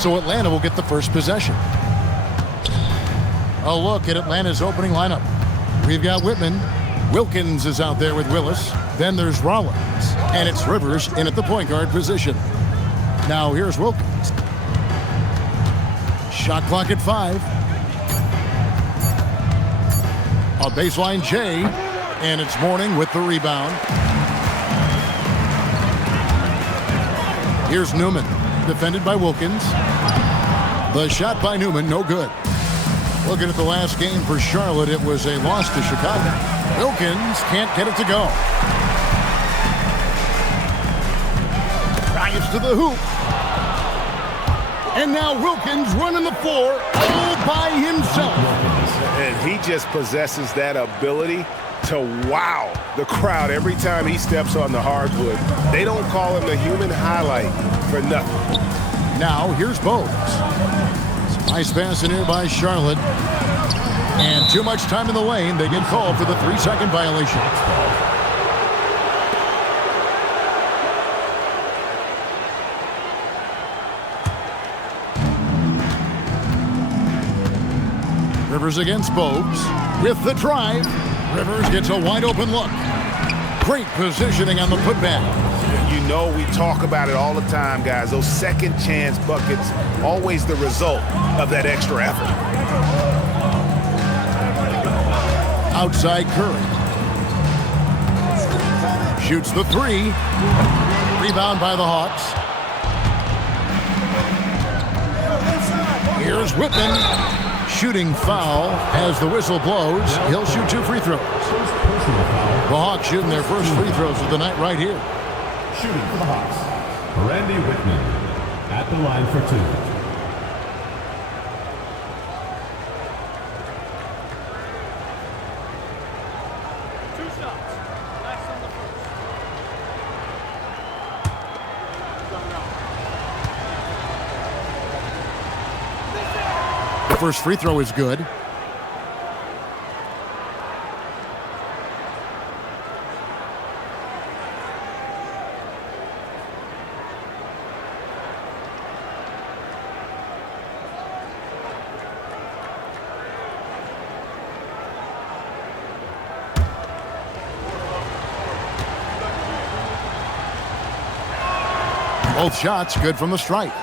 So Atlanta will get the first possession. A look at Atlanta's opening lineup. We've got Whitman. Wilkins is out there with Willis. Then there's Rollins. And it's Rivers in at the point guard position. Now here's Wilkins. Shot clock at 5. A baseline J. And it's Mourning with the rebound. Here's Newman. Defended by Wilkins. The shot by Newman, no good. Looking at the last game for Charlotte, it was a loss to Chicago. Wilkins can't get it to go. Drives to the hoop. And now Wilkins running the floor all by himself. And he just possesses that ability to wow the crowd every time he steps on the hardwood. They don't call him the human highlight for nothing. Now here's Bogues. Nice pass in here by Charlotte. And too much time in the lane. They get called for the 3-second violation. Rivers against Bogues with the drive. Rivers gets a wide open look. Great positioning on the putback. You know we talk about it all the time, guys. Those second chance buckets, always the result of that extra effort. Outside Curry. Shoots the 3. Rebound by the Hawks. Here's Whitman. Shooting foul as the whistle blows. He'll shoot 2 free throws. The Hawks shooting their first free throws of the night right here. Shooting for the Hawks, Randy Whitman at the line for 2. The first free throw is good. Both shots good from the stripe.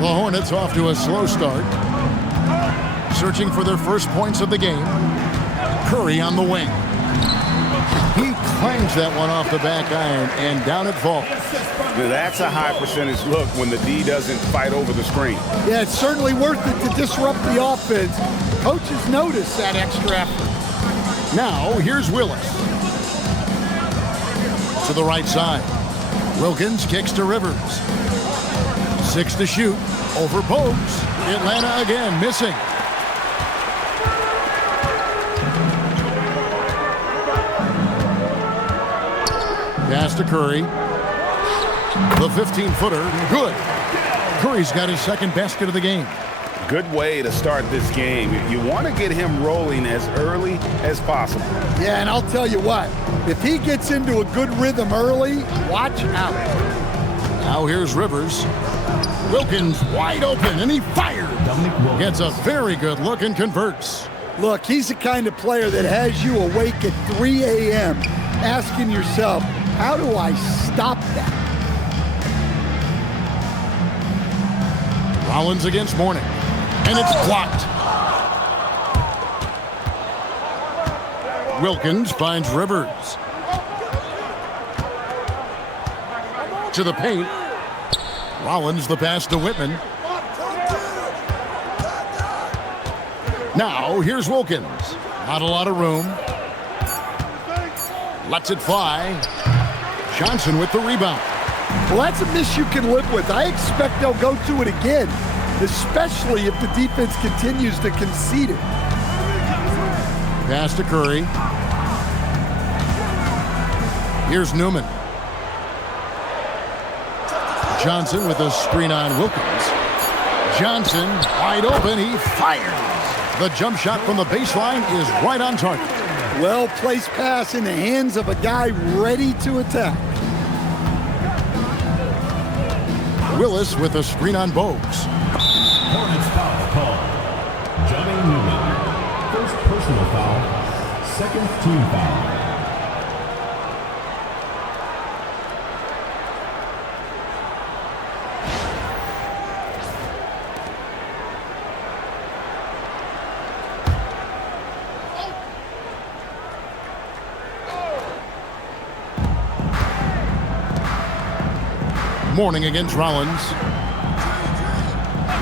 The Hornets off to a slow start. Searching for their first points of the game. Curry on the wing. He clangs that one off the back iron and down it falls. Now that's a high percentage look when the D doesn't fight over the screen. Yeah, it's certainly worth it to disrupt the offense. Coaches notice that extra effort. Now here's Willis. To the right side. Wilkins kicks to Rivers. 6 to shoot. Over Bogues. Atlanta again missing. Pass to Curry. The 15-footer. Good. Curry's got his second basket of the game. Good way to start this game. You want to get him rolling as early as possible. Yeah, and I'll tell you what. If he gets into a good rhythm early, watch out. Now here's Rivers. Wilkins wide open, and he fired. Gets a very good look and converts. Look, he's the kind of player that has you awake at 3 a.m. asking yourself, how do I stop that? Rollins against Mourning, and it's blocked. Wilkins finds Rivers. To the paint. Rollins the pass to Whitman. Now here's Wilkins. Not a lot of room. Lets it fly. Johnson with the rebound. Well, that's a miss you can live with. I expect they'll go to it again, especially if the defense continues to concede it. Pass to Curry. Here's Newman. Johnson with a screen on Wilkins. Johnson wide open. He fires. The jump shot from the baseline is right on target. Well-placed pass in the hands of a guy ready to attack. Willis with a screen on Bogues. Hornets foul call. Johnny Newman. First personal foul. Second team foul. Mourning against Rollins.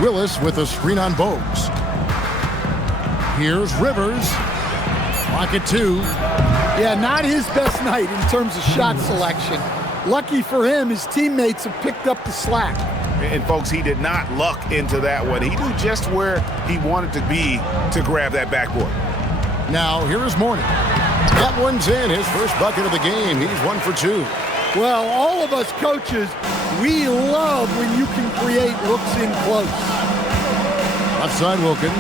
Willis with a screen on Bogues. Here's Rivers. Clock at 2. Yeah, not his best night in terms of shot selection. Lucky for him, his teammates have picked up the slack. And folks, he did not luck into that one. He knew just where he wanted to be to grab that backboard. Now, here is Mourning. That one's in. His first bucket of the game. He's 1 for 2. Well, all of us coaches, we love when you can create looks in close. Left side Wilkins.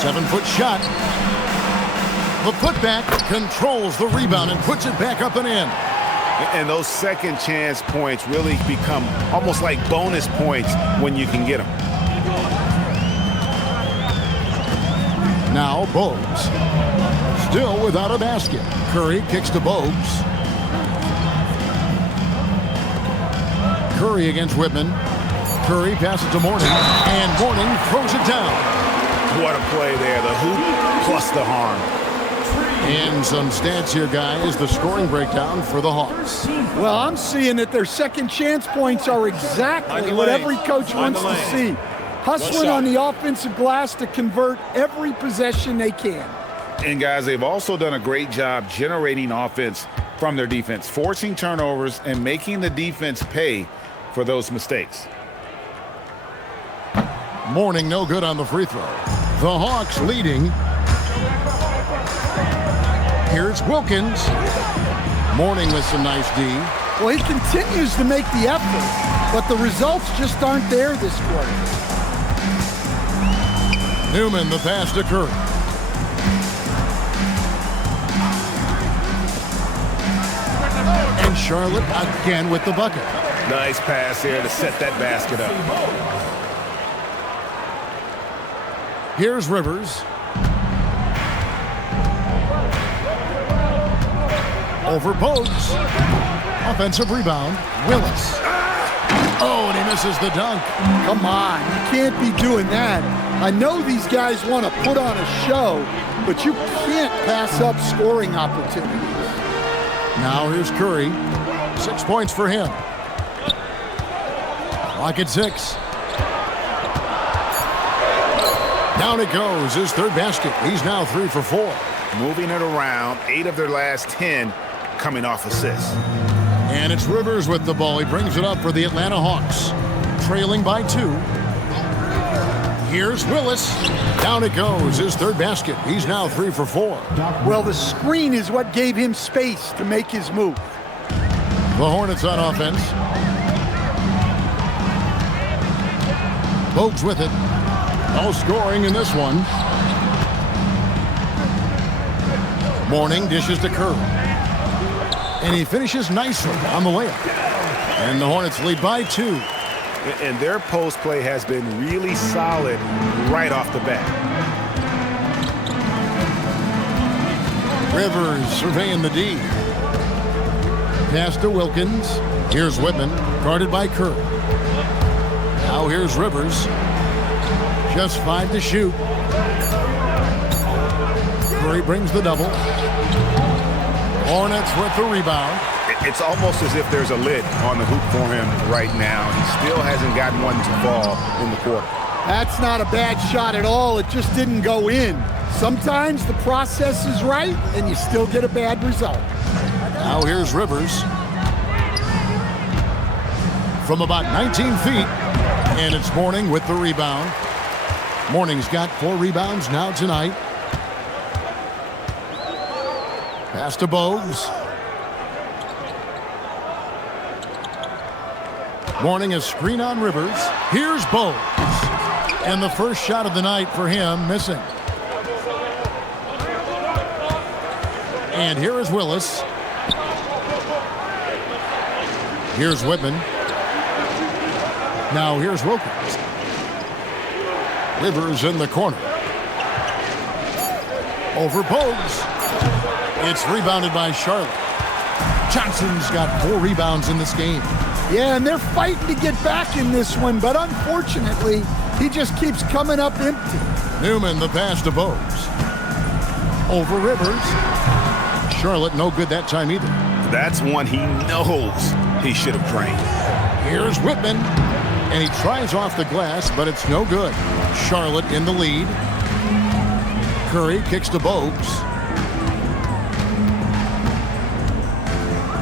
7-foot shot. The putback controls the rebound and puts it back up and in. And those second chance points really become almost like bonus points when you can get them. Now Bogues. Still without a basket. Curry kicks to Bogues. Curry against Whitman. Curry passes to Mourning. And Mourning throws it down. What a play there. The hoop plus the harm. And some stats here, guys. The scoring breakdown for the Hawks. Well, I'm seeing that their second chance points are exactly what every coach wants to see. Hustling on the offensive glass to convert every possession they can. And guys, they've also done a great job generating offense from their defense, forcing turnovers and making the defense pay for those mistakes. Mourning no good on the free throw. The Hawks leading. Here's Wilkins. Mourning with some nice D. Well, he continues to make the effort, but the results just aren't there this quarter. Newman the pass to Curry. And Charlotte again with the bucket. Nice pass there to set that basket up. Here's Rivers. Over Bogues. Offensive rebound. Willis. Oh, and he misses the dunk. Come on, you can't be doing that. I know these guys want to put on a show, but you can't pass up scoring opportunities. Now here's Curry. 6 points for him. Clock at 6. Down it goes. His third basket. He's now 3 for 4. Moving it around. 8 of their last 10 coming off assists. And it's Rivers with the ball. He brings it up for the Atlanta Hawks. Trailing by 2. Here's Willis. Down it goes. His third basket. He's now 3 for 4. Well, the screen is what gave him space to make his move. The Hornets on offense. Bogues with it. No scoring in this one. Mourning dishes to Curry. And he finishes nicely on the layup. And the Hornets lead by 2. And their post play has been really solid right off the bat. Rivers surveying the D. Pass to Wilkins. Here's Whitman, guarded by Curry. Now here's Rivers. Just 5 to shoot. Curry brings the double. Hornets with the rebound. It's almost as if there's a lid on the hoop for him right now. He still hasn't gotten one to fall in the quarter. That's not a bad shot at all. It just didn't go in. Sometimes the process is right and you still get a bad result. Now here's Rivers. From about 19 feet. And it's Mourning with the rebound. Mourning's got 4 rebounds now tonight. Pass to Bogues. Mourning a screen on Rivers. Here's Bogues. And the first shot of the night for him missing. And here is Willis. Here's Whitman. Now here's Wilkins. Rivers in the corner. Over Bogues. It's rebounded by Charlotte. Johnson's got 4 rebounds in this game. Yeah, and they're fighting to get back in this one, but unfortunately, he just keeps coming up empty. Newman, the pass to Bogues. Over Rivers. Charlotte no good that time either. That's one he knows he should have drained. Here's Whitman. And he tries off the glass, but it's no good. Charlotte in the lead. Curry kicks to Bogues.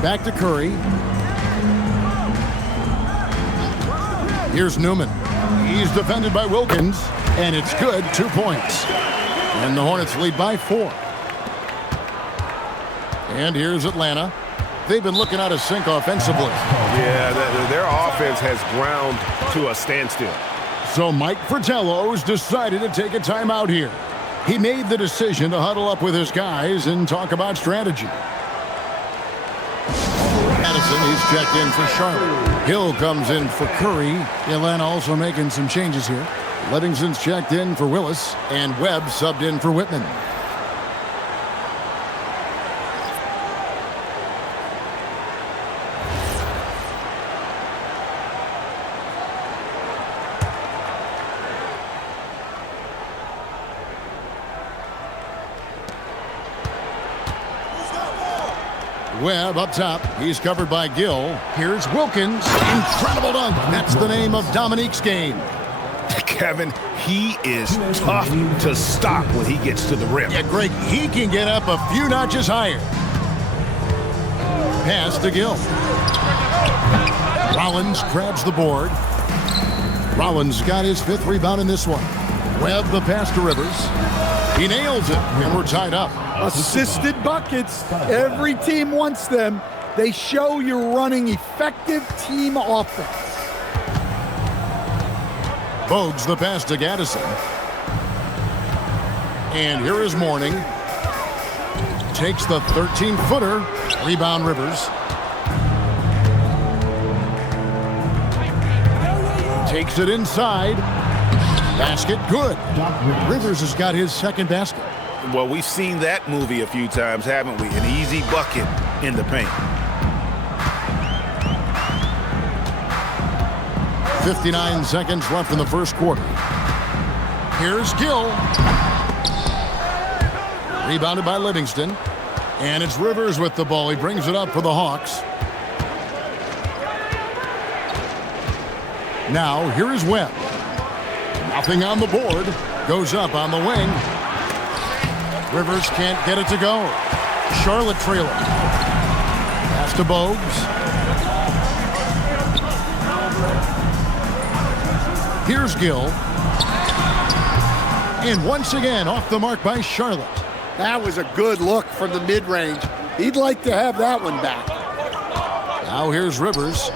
Back to Curry. Here's Newman. He's defended by Wilkins, and it's good, 2 points. And the Hornets lead by 4. And here's Atlanta. They've been looking out of sync offensively. Yeah, their offense has ground to a standstill. So Mike Fratello's decided to take a timeout here. He made the decision to huddle up with his guys and talk about strategy. Addison, he's checked in for Charlotte. Hill comes in for Curry. Atlanta also making some changes here. Livingston's checked in for Willis, and Webb subbed in for Whitman. Webb up top. He's covered by Gill. Here's Wilkins. Incredible dunk. That's the name of Dominique's game. Kevin, he is tough to stop when he gets to the rim. Yeah, Greg, he can get up a few notches higher. Pass to Gill. Rollins grabs the board. Rollins got his 5th rebound in this one. Webb the pass to Rivers. He nails it, and we're tied up. Assisted buckets. Every team wants them. They show you're running effective team offense. Bogues the pass to Gaddison. And here is Mourning. Takes the 13-footer. Rebound Rivers. Takes it inside. Basket good. Rivers has got his 2nd basket. Well, we've seen that movie a few times, haven't we? An easy bucket in the paint. 59 seconds left in the first quarter. Here's Gill. Rebounded by Livingston. And it's Rivers with the ball. He brings it up for the Hawks. Now, here is Webb. Nothing on the board. Goes up on the wing. Rivers can't get it to go. Charlotte trailing. Pass to Bogues. Here's Gill. And once again, off the mark by Charlotte. That was a good look from the mid-range. He'd like to have that one back. Now here's Rivers.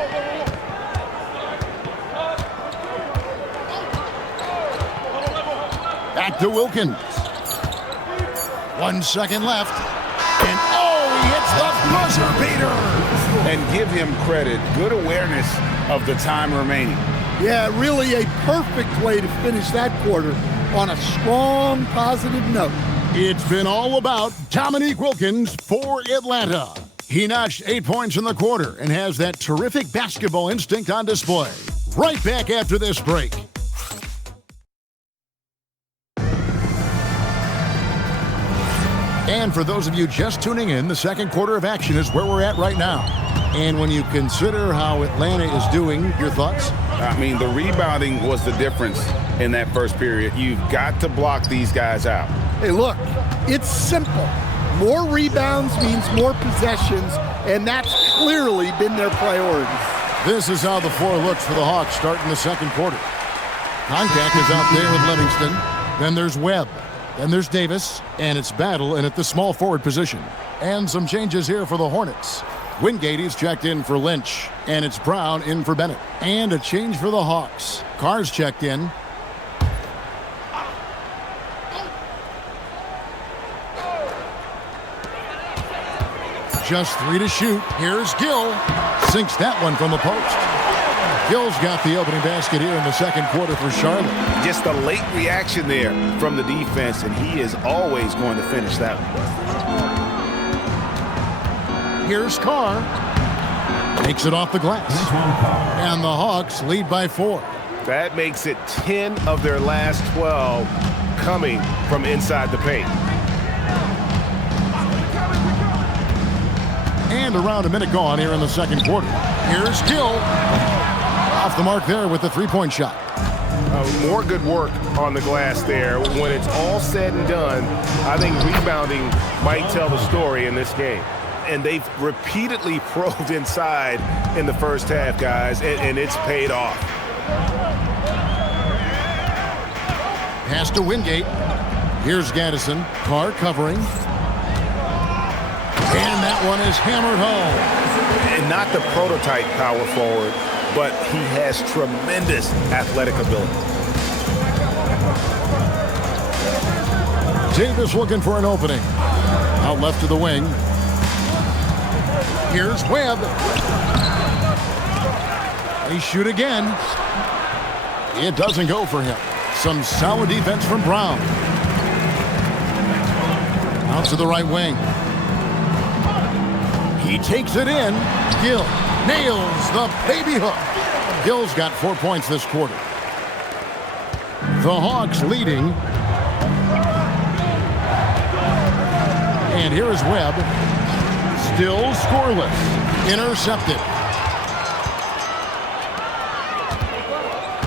Back to Wilkins. 1 second left. And he hits the buzzer beater. And give him credit. Good awareness of the time remaining. Yeah, really a perfect way to finish that quarter on a strong, positive note. It's been all about Dominique Wilkins for Atlanta. He notched 8 points in the quarter and has that terrific basketball instinct on display. Right back after this break. And for those of you just tuning in, the second quarter of action is where we're at right now. And when you consider how Atlanta is doing, your thoughts? I mean, the rebounding was the difference in that first period. You've got to block these guys out. Hey, look, it's simple. More rebounds means more possessions, and that's clearly been their priority. This is how the floor looks for the Hawks starting the second quarter. Contact is out there with Livingston. Then there's Webb. Then there's Davis, and it's Battle in at the small forward position. And some changes here for the Hornets. Wingate is checked in for Lynch, and it's Brown in for Bennett. And a change for the Hawks. Carr's checked in. Just 3 to shoot. Here's Gill. Sinks that one from the post. Gill's got the opening basket here in the second quarter for Charlotte. Just a late reaction there from the defense, and he is always going to finish that one. Here's Carr. Takes it off the glass. And the Hawks lead by 4. That makes it 10 of their last 12 coming from inside the paint. And around a minute gone here in the second quarter. Here's Gill. Off the mark there with the three-point shot. More good work on the glass there. When it's all said and done, I think rebounding might tell the story in this game. And they've repeatedly probed inside in the first half, guys, and it's paid off. Pass to Wingate. Here's Gaddison. Carr covering. And that one is hammered home. And not the prototype power forward, but he has tremendous athletic ability. Davis looking for an opening. Out left to the wing. Here's Webb. They shoot again. It doesn't go for him. Some solid defense from Brown. Out to the right wing. He takes it in. Gill nails the baby hook. Gill's got 4 points this quarter. The Hawks leading. And here is Webb. Still scoreless. Intercepted.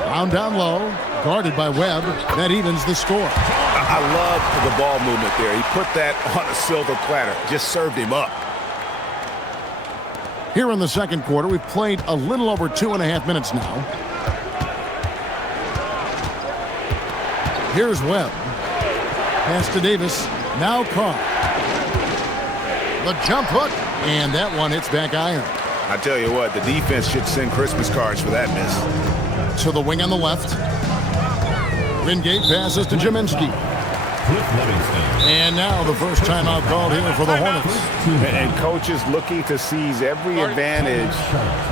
Brown down low. Guarded by Webb. That evens the score. I love the ball movement there. He put that on a silver platter. Just served him up. Here in the second quarter, we've played a little over 2.5 minutes now. Here's Webb. Pass to Davis. Now Carr. The jump hook. And that one hits back iron. I tell you what, the defense should send Christmas cards for that miss. To the wing on the left. Wingate passes to G26. And now the first timeout called here for the Hornets. And coaches looking to seize every advantage,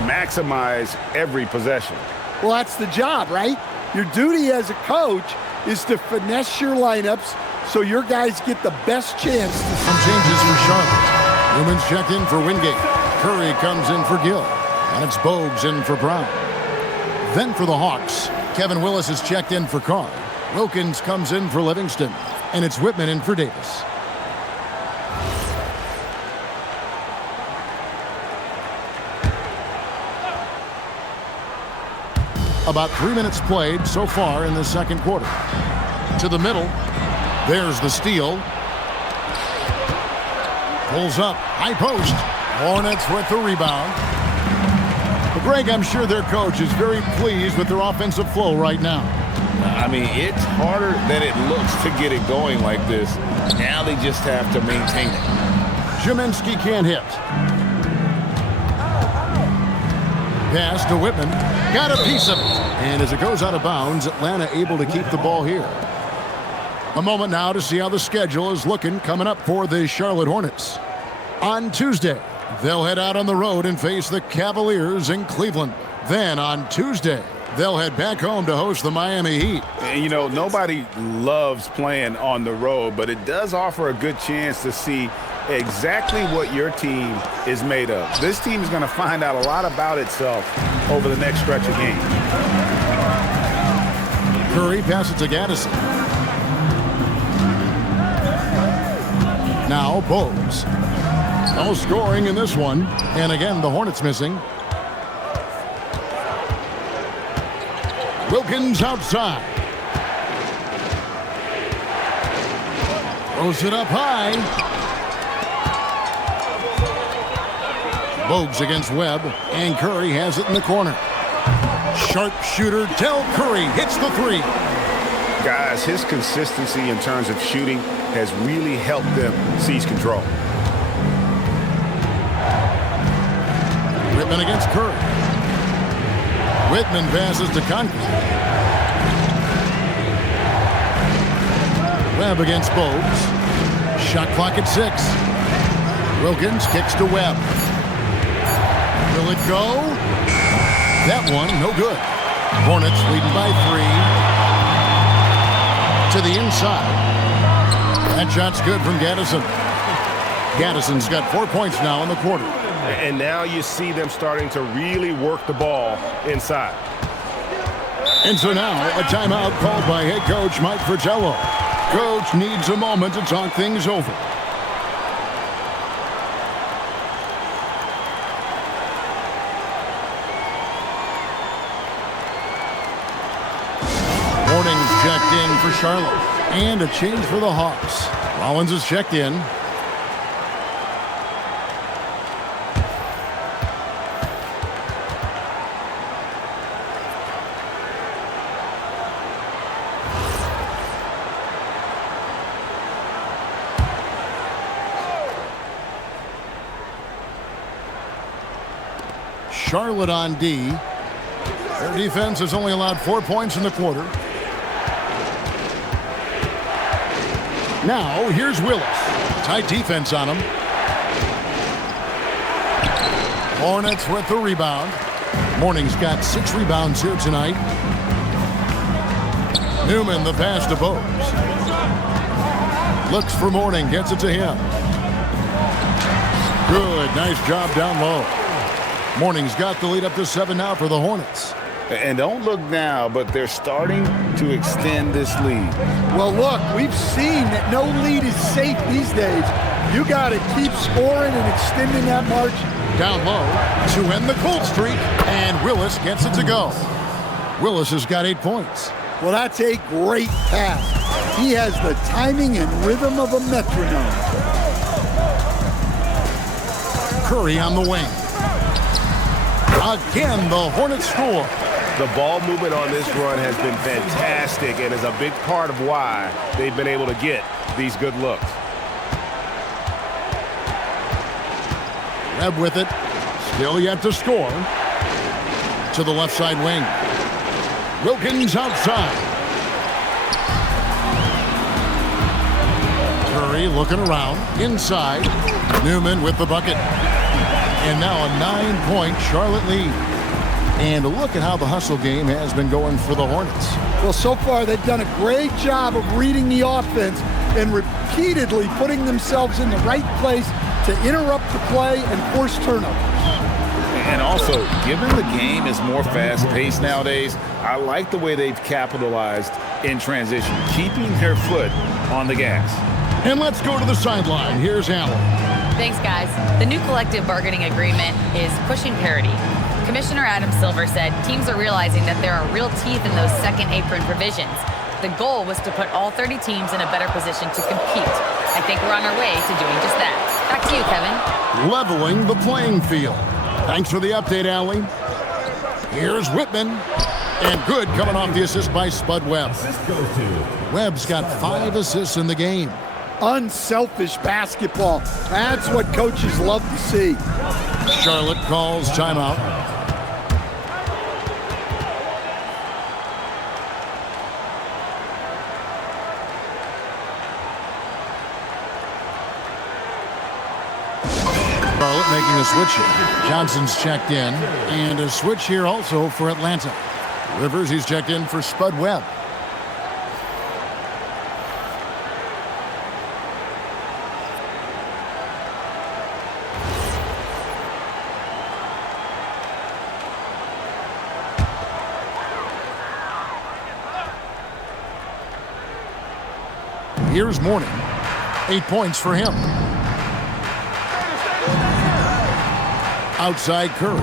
maximize every possession. Well, that's the job, right? Your duty as a coach is to finesse your lineups so your guys get the best chance. Some changes for Charlotte. Newman's checked in for Wingate. Curry comes in for Gill. And it's Bogues in for Brown. Then for the Hawks, Kevin Willis is checked in for Carr. Wilkins comes in for Livingston. And it's Whitman in for Davis. About 3 minutes played so far in the second quarter. To the middle. There's the steal. Pulls up. High post. Hornets with the rebound. But Greg, I'm sure their coach is very pleased with their offensive flow right now. I mean, it's harder than it looks to get it going like this. Now they just have to maintain it. G26 can't hit. Pass to Whitman. Got a piece of it. And as it goes out of bounds, Atlanta able to keep the ball here. A moment now to see how the schedule is looking coming up for the Charlotte Hornets. On Tuesday, they'll head out on the road and face the Cavaliers in Cleveland. Then on Tuesday, they'll head back home to host the Miami Heat. And, you know, nobody loves playing on the road, but it does offer a good chance to see exactly what your team is made of. This team is going to find out a lot about itself over the next stretch of games. Curry passes to Gaddison. Now Bogues. No scoring in this one. And again, the Hornets missing. Wilkins outside. Throws it up high. Bogues against Webb. And Curry has it in the corner. Sharpshooter Del Curry hits the three. Guys, his consistency in terms of shooting has really helped them seize control. Whitman against Curry. Whitman passes to Conklin. Webb against Bogues. Shot clock at 6. Wilkins kicks to Webb. Will it go? That one, no good. Hornets leading by 3. To the inside. That shot's good from Gaddison. Gaddison's got 4 points now in the quarter. And now you see them starting to really work the ball inside. And so now a timeout called by head coach Mike Fratello. Coach needs a moment to talk things over. Morning's checked in for Charlotte. And a change for the Hawks. Rollins is checked in. Charlotte on D. Their defense has only allowed 4 points in the quarter. Now, here's Willis. Tight defense on him. Hornets with the rebound. Morning's got 6 rebounds here tonight. Newman, the pass to Bogues. Looks for Morning, gets it to him. Good, nice job down low. Morning's got the lead up to 7 now for the Hornets. And don't look now, but they're starting to extend this lead. Well, look, we've seen that no lead is safe these days. You got to keep scoring and extending that margin. Down low to end the cold streak, and Willis gets it to go. Willis has got 8 points. Well, that's a great pass. He has the timing and rhythm of a metronome. Curry on the wing. Again, the Hornets score. The ball movement on this run has been fantastic and is a big part of why they've been able to get these good looks. Webb with it. Still yet to score. To the left side wing. Wilkins outside. Curry looking around. Inside. Newman with the bucket. And now a 9-point Charlotte lead. And look at how the hustle game has been going for the Hornets. Well, so far they've done a great job of reading the offense and repeatedly putting themselves in the right place to interrupt the play and force turnovers. And also, given the game is more fast-paced nowadays, I like the way they've capitalized in transition, keeping their foot on the gas. And let's go to the sideline. Here's Allen. Thanks, guys. The new collective bargaining agreement is pushing parity. Commissioner Adam Silver said teams are realizing that there are real teeth in those second apron provisions. The goal was to put all 30 teams in a better position to compete. I think we're on our way to doing just that. Back to you, Kevin. Leveling the playing field. Thanks for the update, Allie. Here's Whitman. And good coming off the assist by Spud Webb. Webb's got 5 assists in the game. Unselfish basketball. That's what coaches love to see. Charlotte calls timeout. Charlotte making a switch here. Johnson's checked in. And a switch here also for Atlanta. Rivers, he's checked in for Spud Webb. Here's Morning. 8 points for him. Outside Curry.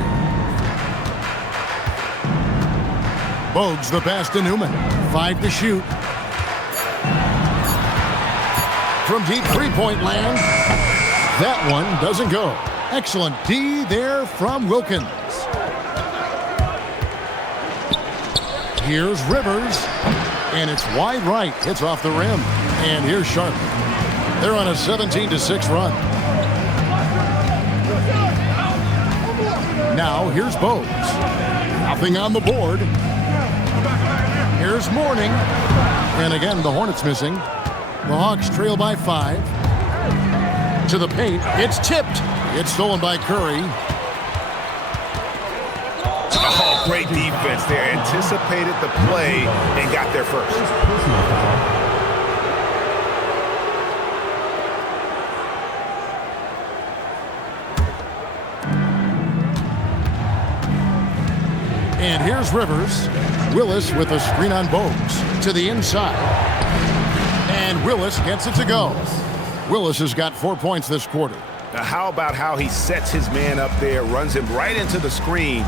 Bogues the pass to Newman. 5 to shoot. From deep three-point land. That one doesn't go. Excellent D there from Wilkins. Here's Rivers. And it's wide right. Hits off the rim. And here's Charlotte. They're on a 17-6 run. Now here's Bogues. Nothing on the board. Here's Morning. And again, the Hornets missing. The Hawks trail by 5. To the paint. It's tipped. It's stolen by Curry. great defense there. Anticipated the play and got there first. Personal foul. And here's Rivers. Willis with a screen on Bogues to the inside. And Willis gets it to go. Willis has got 4 points this quarter. Now, how about how he sets his man up there, runs him right into the screen,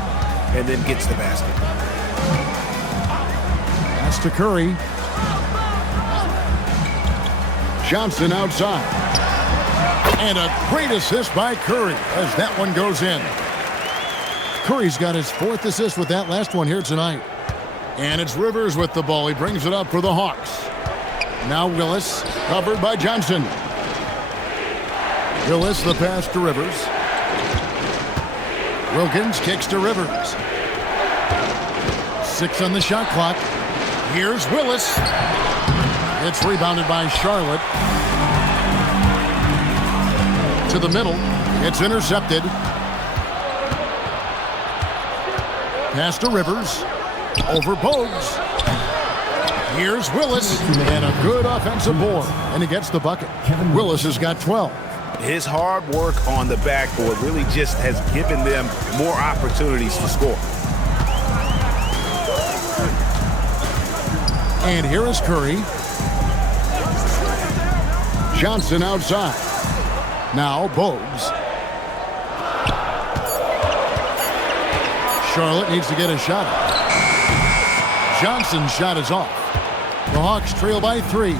and then gets the basket. Pass to Curry. Johnson outside. And a great assist by Curry as that one goes in. Curry's got his 4th assist with that last one here tonight. And it's Rivers with the ball. He brings it up for the Hawks. Now Willis, covered by Johnson. Willis, the pass to Rivers. Wilkins kicks to Rivers. 6 on the shot clock. Here's Willis. It's rebounded by Charlotte. To the middle. It's intercepted. Pass to Rivers. Over Bogues. Here's Willis. And a good offensive board. And he gets the bucket. Willis has got 12. His hard work on the backboard really just has given them more opportunities to score. And here is Curry. Johnson outside. Now Bogues. Charlotte needs to get a shot up. Johnson's shot is off. The Hawks trail by 3.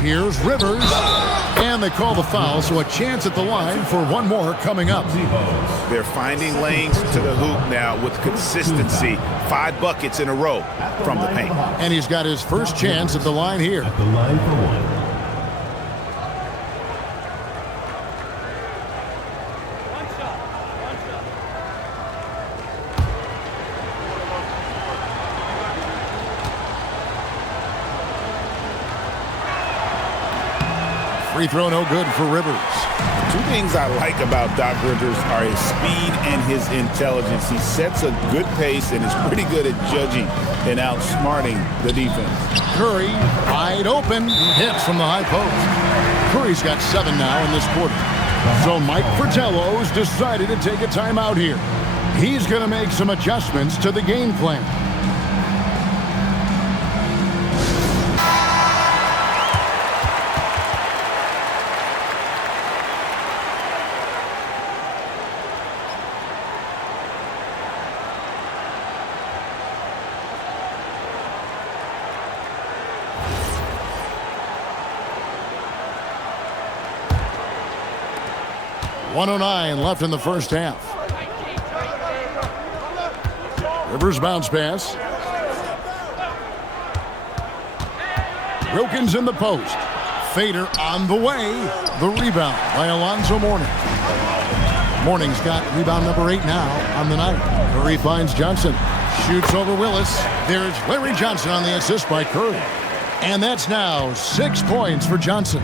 Here's Rivers. And they call the foul, so a chance at the line for one more coming up. They're finding lanes to the hoop now with consistency. 5 buckets in a row from the paint. And he's got his first chance at the line here. At the line for one. Free throw no good for Rivers. 2 things I like about Doc Rivers are his speed and his intelligence. He sets a good pace and is pretty good at judging and outsmarting the defense. Curry, wide open, hits from the high post. Curry's got 7 now in this quarter. So Mike Fratello's decided to take a timeout here. He's going to make some adjustments to the game plan. .109 left in the first half. Rivers bounce pass. Wilkins in the post. Fader on the way. The rebound by Alonzo Mourning. Mourning's got rebound number 8 now on the night. Curry finds Johnson. Shoots over Willis. There's Larry Johnson on the assist by Curry. And that's now 6 points for Johnson.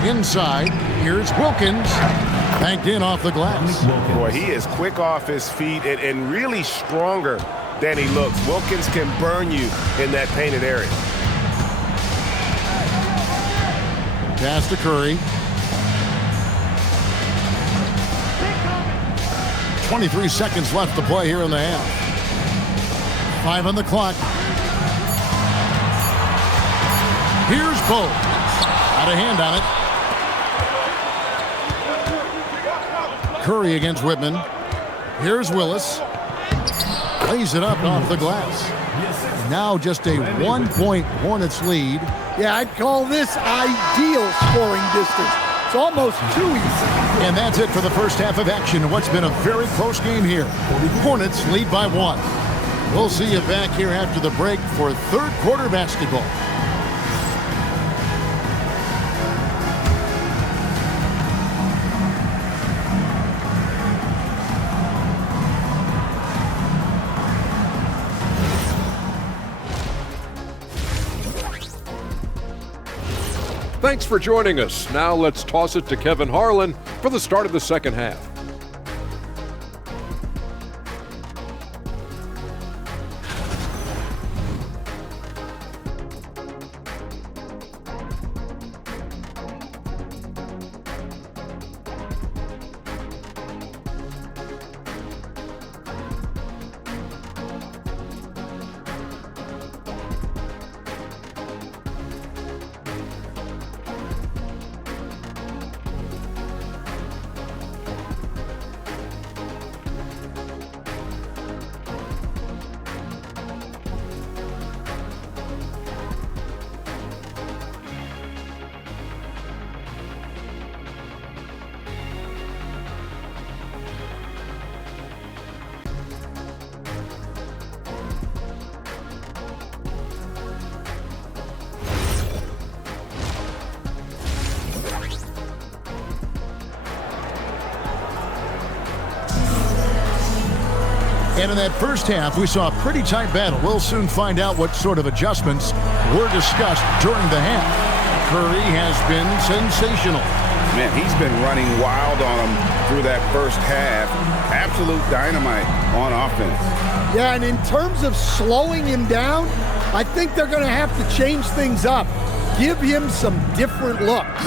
Inside, here's Wilkins. Banked in off the glass. Boy, he is quick off his feet and really stronger than he looks. Wilkins can burn you in that painted area. Pass to Curry. 23 seconds left to play here in the half. 5 on the clock. Here's Bogues. Out of hand on it. Curry against Whitman. Here's Willis. Lays it up off the glass. Now just a 1-point Hornets lead. Yeah, I'd call this ideal scoring distance. It's almost too easy. And that's it for the first half of action. What's been a very close game here. Hornets lead by 1. We'll see you back here after the break for third quarter basketball. Thanks for joining us. Now let's toss it to Kevin Harlan for the start of the second half. And in that first half, we saw a pretty tight battle. We'll soon find out what sort of adjustments were discussed during the half. Curry has been sensational. Man, he's been running wild on him through that first half. Absolute dynamite on offense. Yeah, and in terms of slowing him down, I think they're going to have to change things up. Give him some different looks.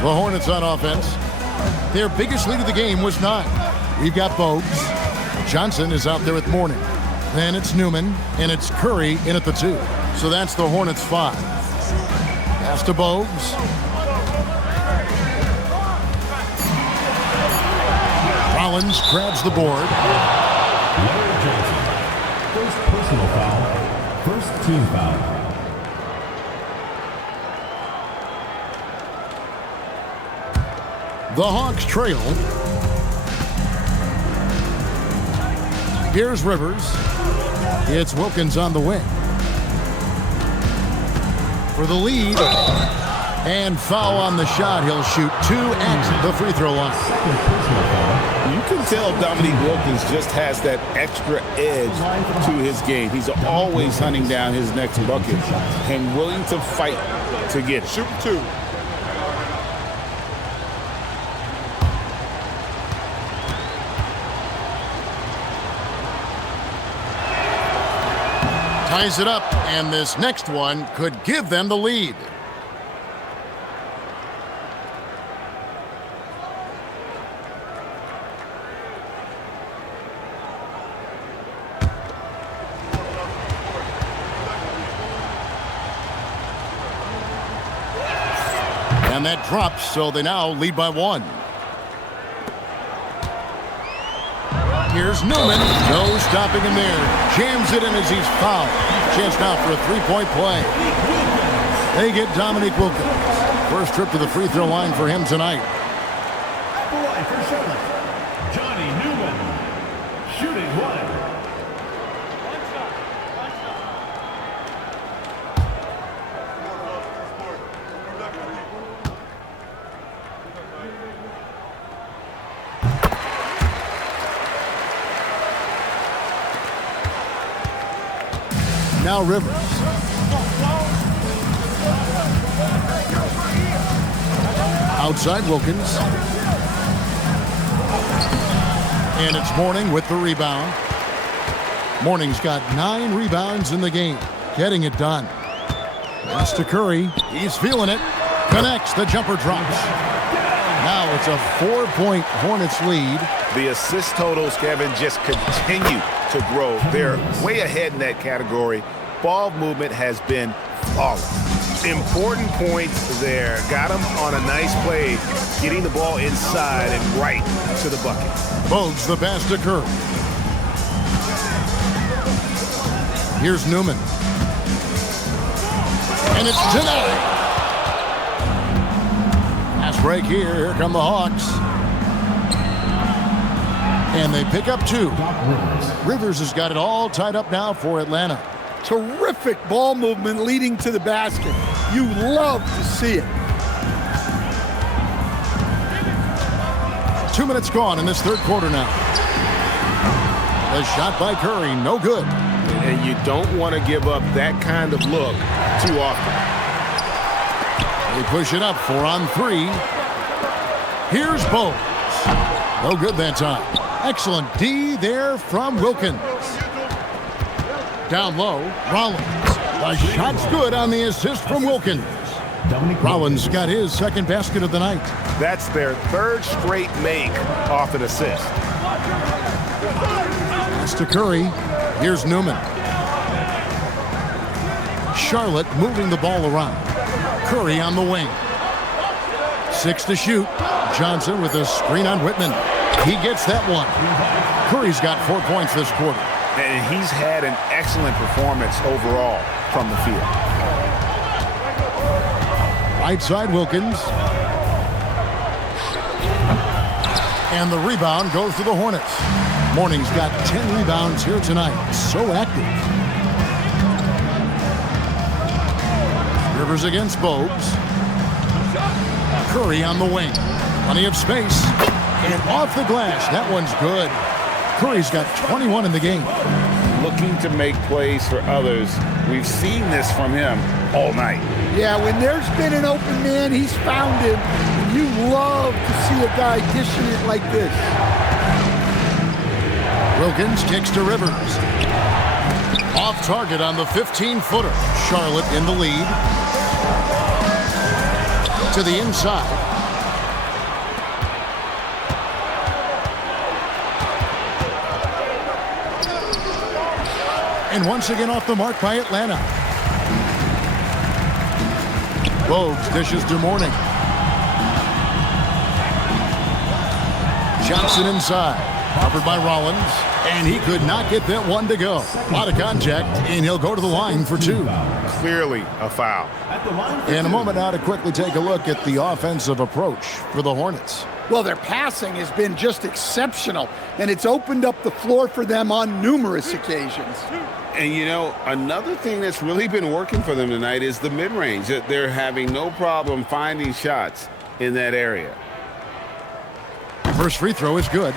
The Hornets on offense. Their biggest lead of the game was 9. We've got Bogues. Johnson is out there with Mourning. Then it's Newman, and it's Curry in at the 2. So that's the Hornets 5. Pass to Bogues. Rollins grabs the board. Larry Johnson. First personal foul. First team foul. The Hawks trail. Here's Rivers. It's Wilkins on the wing. For the lead. And foul on the shot. He'll shoot 2 at the free throw line. You can tell Dominique Wilkins just has that extra edge to his game. He's always hunting down his next bucket and willing to fight to get it. Shoot 2. Ties it up, and this next one could give them the lead. And that drops, so they now lead by 1. Here's Newman. No stopping him there. Jams it in as he's fouled. Chance now for a 3-point play. They get Dominique Wilkins. First trip to the free throw line for him tonight. Boy for Charlotte. Johnny Newman. Shooting 1. Now Rivers. Outside Wilkins. And it's Mourning with the rebound. Mourning's got 9 rebounds in the game. Getting it done. Pass to Curry. He's feeling it. Connects. The jumper drops. Now it's a 4-point Hornets lead. The assist totals, Kevin, just continue to grow. They're way ahead in that category. Ball movement has been flawless. Important points there. Got him on a nice play, getting the ball inside and right to the bucket. Bogues the pass to Curry. Here's Newman. And it's denied. Pass break here. Here come the Hawks. And they pick up 2. Rivers has got it all tied up now for Atlanta. Terrific ball movement leading to the basket. You love to see it. 2 minutes gone in this third quarter now. The shot by Curry, no good. And you don't want to give up that kind of look too often. They push it up 4 on 3. Here's Bogues. No good that time. Excellent D there from Wilkins. Down low, Rollins. The shot's good on the assist from Wilkins. Rollins got his second basket of the night. That's their third straight make off an assist. Pass to Curry. Here's Newman. Charlotte moving the ball around. Curry on the wing. 6 to shoot. Johnson with a screen on Whitman. He gets that one. Curry's got 4 points this quarter. And he's had an excellent performance overall from the field. Right side, Wilkins. And the rebound goes to the Hornets. Morning's got 10 rebounds here tonight. So active. Rivers against Bogues. Curry on the wing. Plenty of space. And off the glass. That one's good. Curry's got 21 in the game. Looking to make plays for others. We've seen this from him all night. Yeah, when there's been an open man, he's found him. You love to see a guy dishing it like this. Wilkins kicks to Rivers. Off target on the 15-footer. Charlotte in the lead. To the inside. And once again off the mark by Atlanta. Bogues dishes to Morning. Johnson inside. Covered by Rollins. And he could not get that one to go. A lot of contact, and he'll go to the line for 2. Clearly a foul. In a moment now to quickly take a look at the offensive approach for the Hornets. Well, their passing has been just exceptional, and it's opened up the floor for them on numerous occasions. And, you know, another thing that's really been working for them tonight is the mid-range. They're having no problem finding shots in that area. First free throw is good.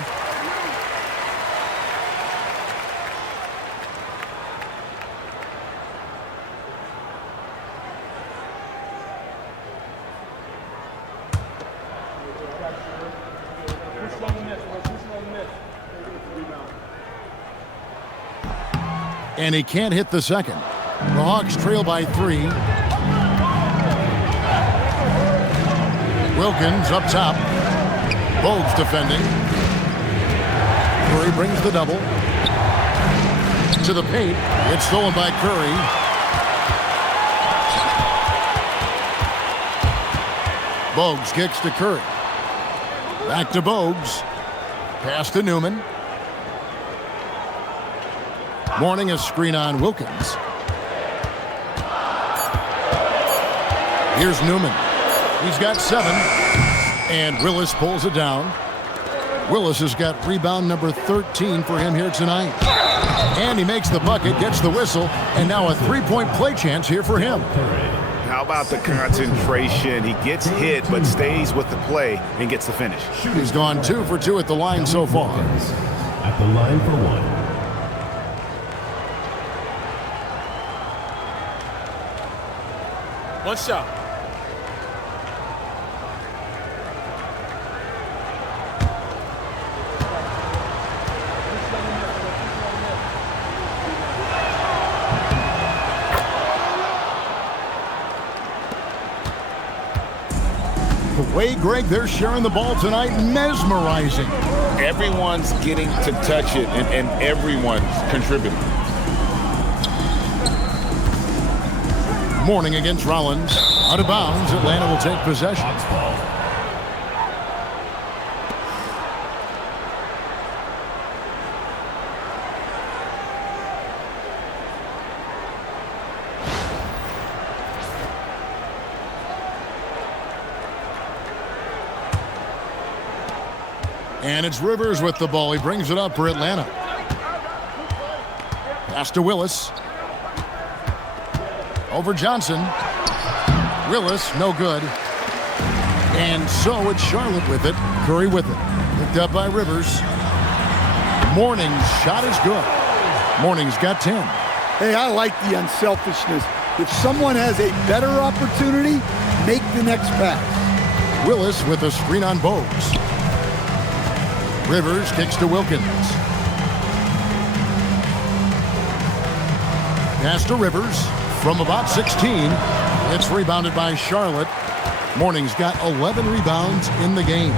And he can't hit the second. The Hawks trail by 3. Wilkins up top. Bogues defending. Curry brings the double. To the paint. It's stolen by Curry. Bogues kicks to Curry. Back to Bogues. Pass to Newman. Morning a screen on Wilkins. Here's Newman. He's got 7. And Willis pulls it down. Willis has got rebound number 13 for him here tonight. And he makes the bucket, gets the whistle, and now a 3-point play chance here for him. How about the concentration? He gets hit, but stays with the play and gets the finish. He's gone 2 for 2 at the line so far. At the line for 1. One shot. The way, Greg, they're sharing the ball tonight, mesmerizing. Everyone's getting to touch it, and everyone's contributing. Morning against Rollins. Out of bounds. Atlanta will take possession. And it's Rivers with the ball. He brings it up for Atlanta. Pass to Willis. Over Johnson. Willis, no good. And so it's Charlotte with it. Curry with it. Picked up by Rivers. Morning's shot is good. Morning's got 10. Hey, I like the unselfishness. If someone has a better opportunity, make the next pass. Willis with a screen on Bogues. Rivers kicks to Wilkins. Pass to Rivers from about 16. It's rebounded by Charlotte. Morning's got 11 rebounds in the game.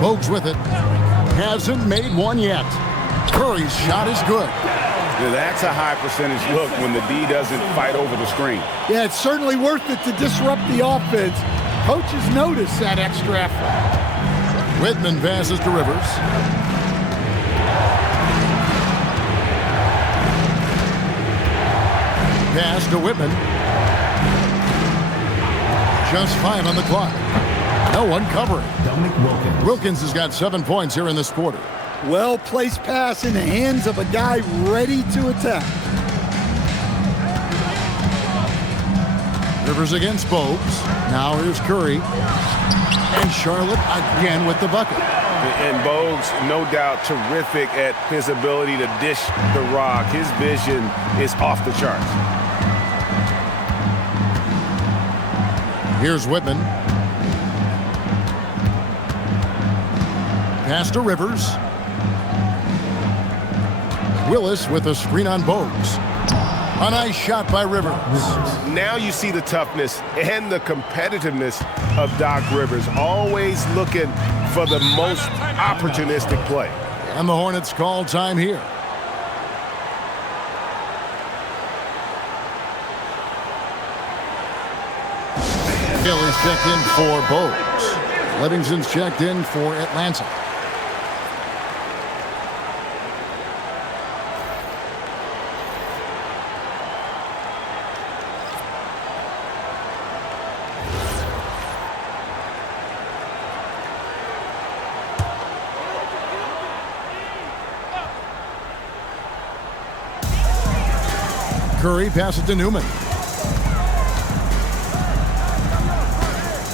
Bogues with it. Hasn't made one yet. Curry's shot is good. Yeah, that's a high percentage look when the D doesn't fight over the screen. Yeah, it's certainly worth it to disrupt the offense. Coaches notice that extra effort. Whitman passes to Rivers. Pass to Whitman. Just 5 on the clock. No one covering. Wilkins has got 7 points here in this quarter. Well-placed pass in the hands of a guy ready to attack. Rivers against Bogues. Now here's Curry. And Charlotte again with the bucket. And Bogues, no doubt, terrific at his ability to dish the rock. His vision is off the charts. Here's Whitman. Pass to Rivers. Willis with a screen on Bogues. A nice shot by Rivers. Now you see the toughness and the competitiveness of Doc Rivers, always looking for the most opportunistic play. And the Hornets call time here. Hill is checked in for Bogues. Livingston's checked in for Atlanta. Curry passes to Newman.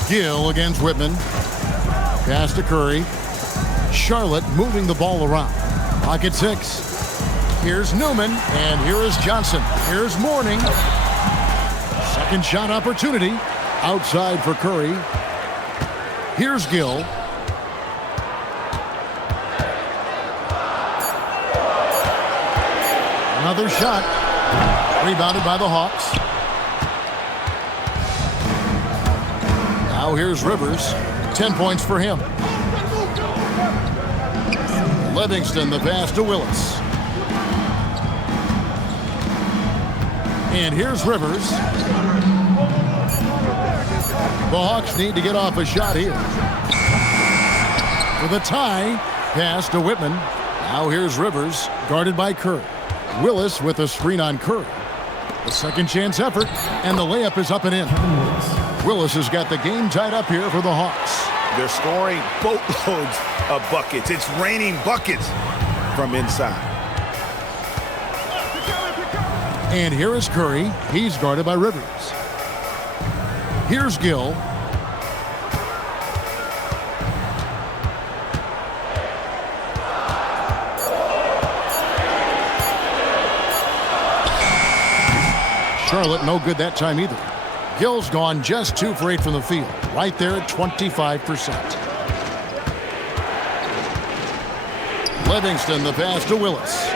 Gill against Whitman. Pass to Curry. Charlotte moving the ball around. Pocket 6. Here's Newman, and here is Johnson. Here's Morning. Second shot opportunity. Outside for Curry. Here's Gill. Another shot. Rebounded by the Hawks. Now here's Rivers. 10 points for him. Livingston, the pass to Willis. And here's Rivers. The Hawks need to get off a shot here. With a tie, pass to Whitman. Now here's Rivers, guarded by Curry. Willis with a screen on Curry. The second chance effort, and the layup is up and in. Willis has got the game tied up here for the Hawks. They're scoring boatloads of buckets. It's raining buckets from inside. And here is Curry. He's guarded by Rivers. Here's Gill. Charlotte no good that time either. Gill's gone just 2 for 8 from the field. Right there at 25%. Livingston, the pass to Willis.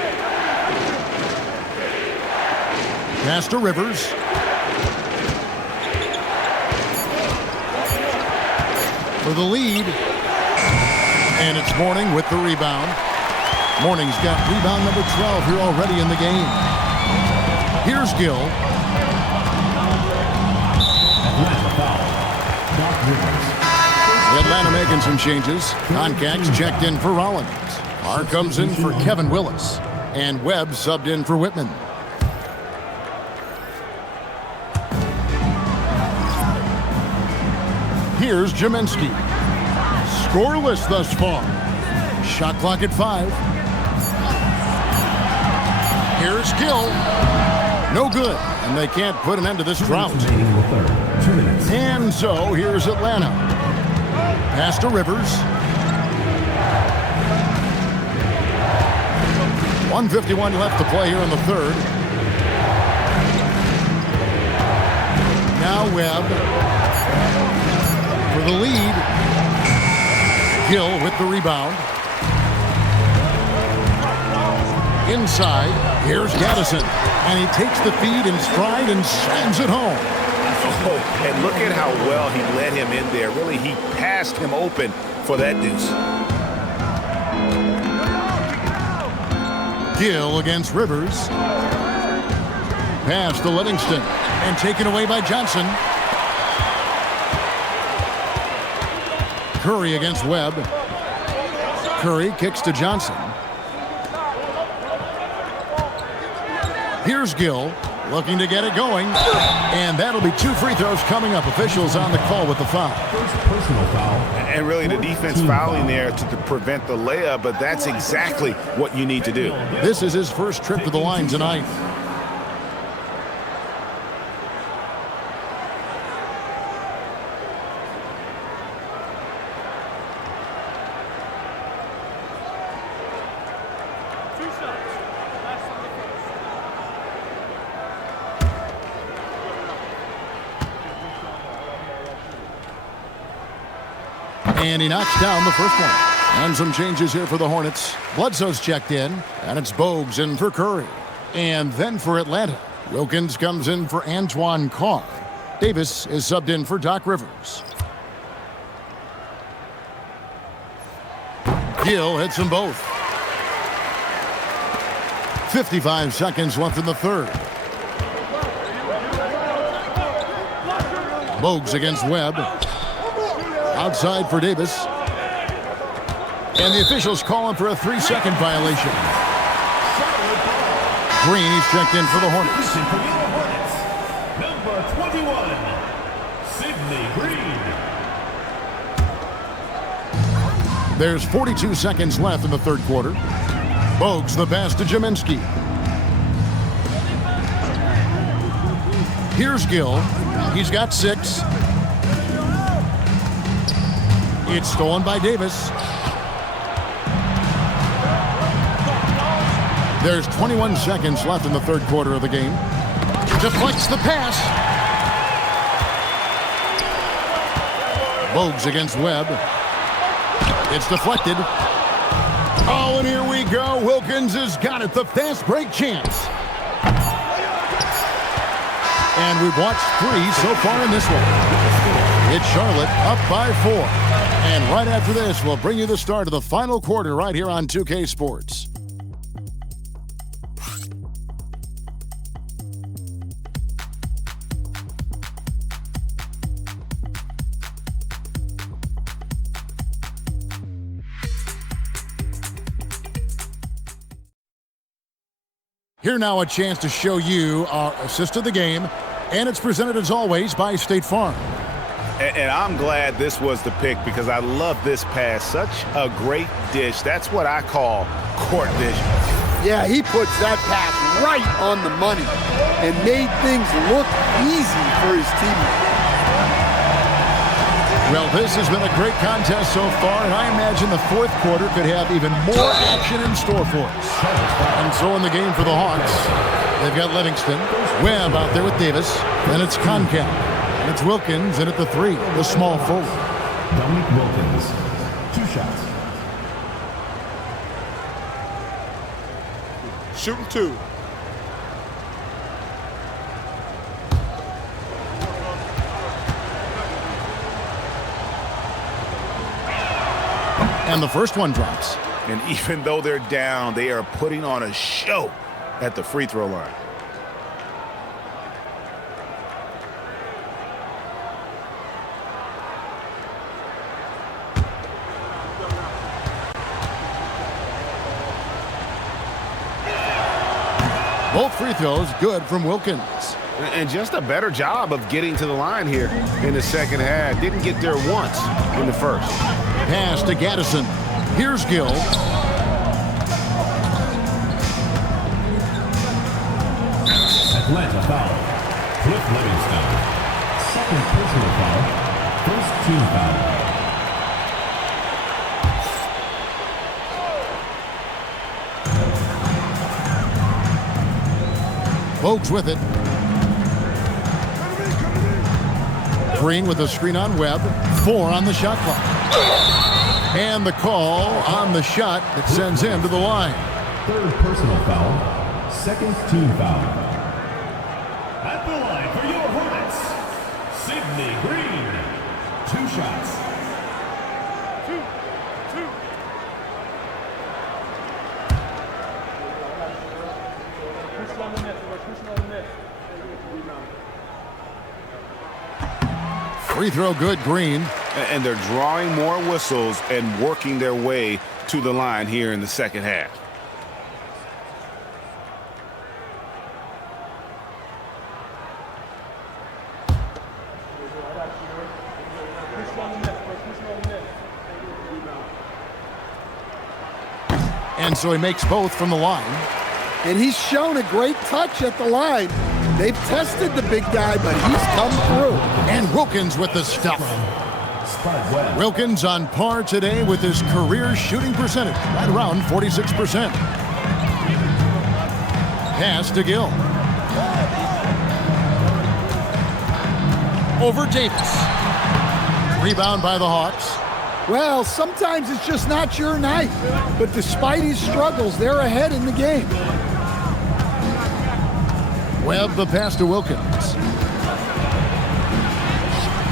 Pass to Rivers. For the lead. And it's Morning with the rebound. Morning's got rebound number 12 here already in the game. Here's Gill. Atlanta making some changes. Concax checked in for Rollins. Carr comes in for Kevin Willis. And Webb subbed in for Whitman. Here's Jaminski. Scoreless thus far. Shot clock at 5. Here's Gill. No good. And they can't put an end to this drought. And so here's Atlanta. Pass to Rivers. 1:51 left to play here in the third. Now Webb for the lead. Gill with the rebound. Inside, here's Gaddison. And he takes the feed in stride and slams it home. Oh, and look at how well he let him in there. Really, he passed him open for that deuce. Gill against Rivers. Pass to Livingston. And taken away by Johnson. Curry against Webb. Curry kicks to Johnson. Here's Gill looking to get it going. And that'll be 2 free throws coming up. Officials on the call with the foul. First personal foul. And really the defense fouling there to prevent the layup, but that's exactly what you need to do. This is his first trip to the line tonight. And he knocks down the first one. And some changes here for the Hornets. Bledsoe's checked in, and it's Bogues in for Curry. And then for Atlanta, Wilkins comes in for Antoine Carr. Davis is subbed in for Doc Rivers. Gill hits them both. 55 seconds left in the third. Bogues against Webb. Outside for Davis. And the officials calling for a 3-second violation. Green, he's checked in for the Hornets. Number 21, Sidney Green. There's 42 seconds left in the third quarter. Bogues the pass to Jaminski. Here's Gill. He's got 6. It's stolen by Davis. There's 21 seconds left in the third quarter of the game. Deflects the pass. Bogues against Webb. It's deflected. Oh, and here we go. Wilkins has got it. The fast break chance. And we've watched 3 so far in this one. It's Charlotte up by 4. And right after this, we'll bring you the start of the final quarter right here on 2K Sports. Here now a chance to show you our assist of the game, and it's presented as always by State Farm. And I'm glad this was the pick because I love this pass. Such a great dish. That's what I call court vision. Yeah, he puts that pass right on the money and made things look easy for his teammates. Well, this has been a great contest so far, and I imagine the fourth quarter could have even more action in store for us. And so in the game for the Hawks, they've got Livingston, Webb out there with Davis, then it's Concat, and it's Wilkins in at the 3, the small forward. Dominique Wilkins, 2 shots. Shooting 2. And the first one drops. And even though they're down, they are putting on a show at the free throw line. Both free throws good from Wilkins. And just a better job of getting to the line here in the second half. Didn't get there once in the first. Pass to Gaddison. Here's Gill. Atlanta foul. Cliff Livingston. Second personal foul. First team foul. Bogues with it. Green with a screen on Webb. 4 on the shot clock. And the call on the shot that sends him to the line. Third personal foul. Second team foul. At the line for your Hornets, Sidney Green. 2 shots. Free throw good, Green. And they're drawing more whistles and working their way to the line here in the second half. And so he makes both from the line. And he's shown a great touch at the line. They've tested the big guy, but he's come through. And Wilkins with the stuff. Wilkins on par today with his career shooting percentage, right around 46%. Pass to Gill. Over Davis. Rebound by the Hawks. Well, sometimes it's just not your night. But despite his struggles, they're ahead in the game. Webb the pass to Wilkins.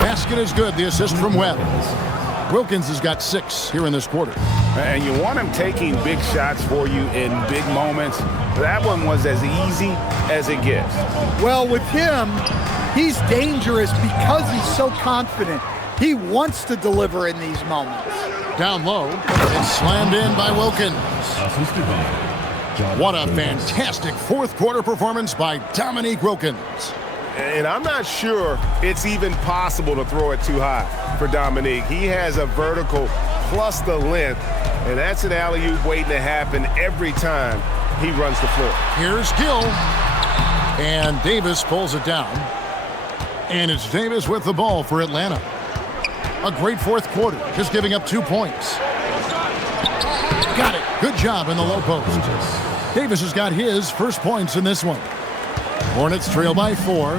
Basket is good. The assist from Webb. Wilkins has got 6 here in this quarter. And you want him taking big shots for you in big moments. That one was as easy as it gets. Well, with him, he's dangerous because he's so confident. He wants to deliver in these moments. Down low and slammed in by Wilkins. What a fantastic fourth quarter performance by Dominique Wilkins. And I'm not sure it's even possible to throw it too high for Dominique. He has a vertical plus the length, and that's an alley-oop waiting to happen every time he runs the floor. Here's Gill. And Davis pulls it down. And it's Davis with the ball for Atlanta. A great fourth quarter, just giving up 2 points. Got it. Good job in the low post. Davis has got his first points in this one. Hornets trail by 4.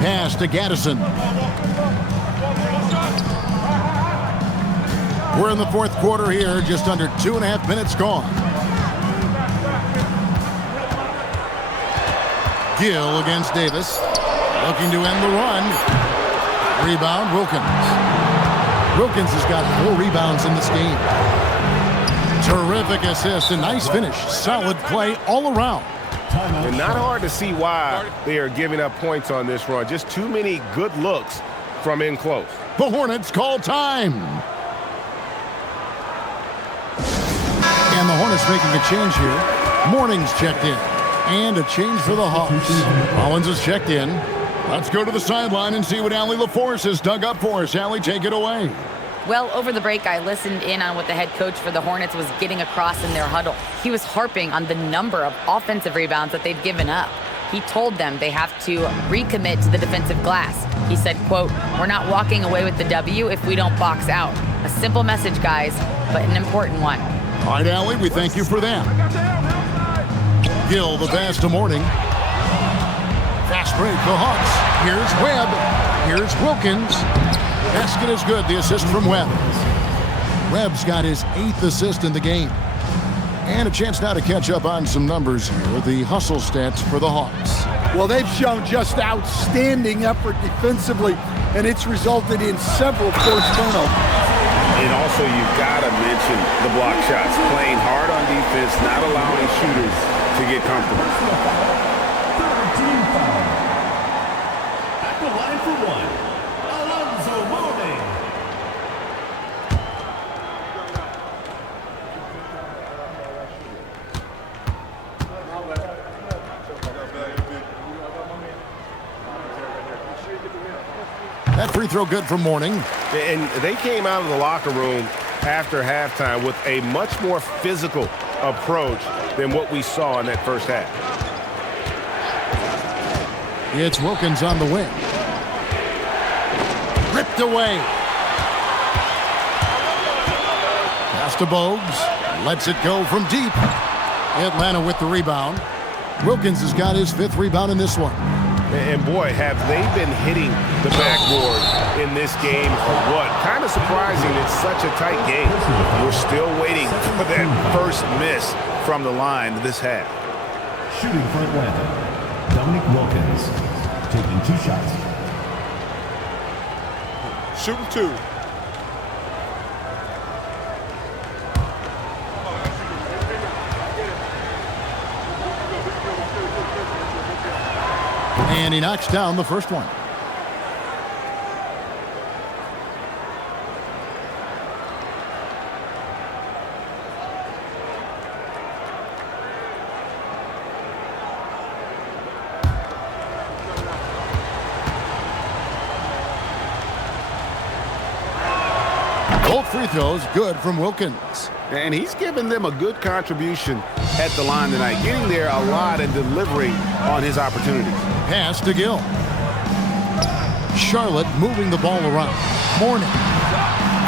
Pass to Gaddison. We're in the fourth quarter here, just under 2.5 minutes gone. Gill against Davis. Looking to end the run. Rebound, Wilkins. Wilkins has got 4 rebounds in this game. Terrific assist, a nice finish. Solid play all around. And not hard to see why they are giving up points on this run. Just too many good looks from in close. The Hornets call time. And the Hornets making a change here. Morning's checked in. And a change for the Hawks. Collins is checked in. Let's go to the sideline and see what Allie LaForce has dug up for us. Allie, take it away. Well, over the break, I listened in on what the head coach for the Hornets was getting across in their huddle. He was harping on the number of offensive rebounds that they've given up. He told them they have to recommit to the defensive glass. He said, quote, "We're not walking away with the W if we don't box out." A simple message, guys, but an important one. All right, Allie, we thank you for that. Gill, the pass to Morning. Fast break, the Hawks. Here's Webb. Here's Wilkins. Basket is good. The assist from Webb. Webb's got his 8th assist in the game. And a chance now to catch up on some numbers here. The hustle stats for the Hawks. Well, they've shown just outstanding effort defensively, and it's resulted in several forced turnovers. And also, you've got to mention the block shots. Playing hard on defense, not allowing shooters to get comfortable. Third team foul. At the line for 1, Alonzo Mourning. That free throw good from Morning. And they came out of the locker room after halftime with a much more physical approach than what we saw in that first half. It's Wilkins on the wing. Ripped away. Pass to Bogues. Lets it go from deep. Atlanta with the rebound. Wilkins has got his 5th rebound in this one. And boy, have they been hitting the backboard in this game or what? Kind of surprising. It's such a tight game. We're still waiting for that first miss from the line this half. Shooting for Atlanta, Dominic Wilkins, taking 2 shots. Shooting 2. And he knocks down the first one. Both free throws good from Wilkins. And he's given them a good contribution at the line tonight, getting there a lot and delivering on his opportunities. Pass to Gill. Charlotte moving the ball around. Mourning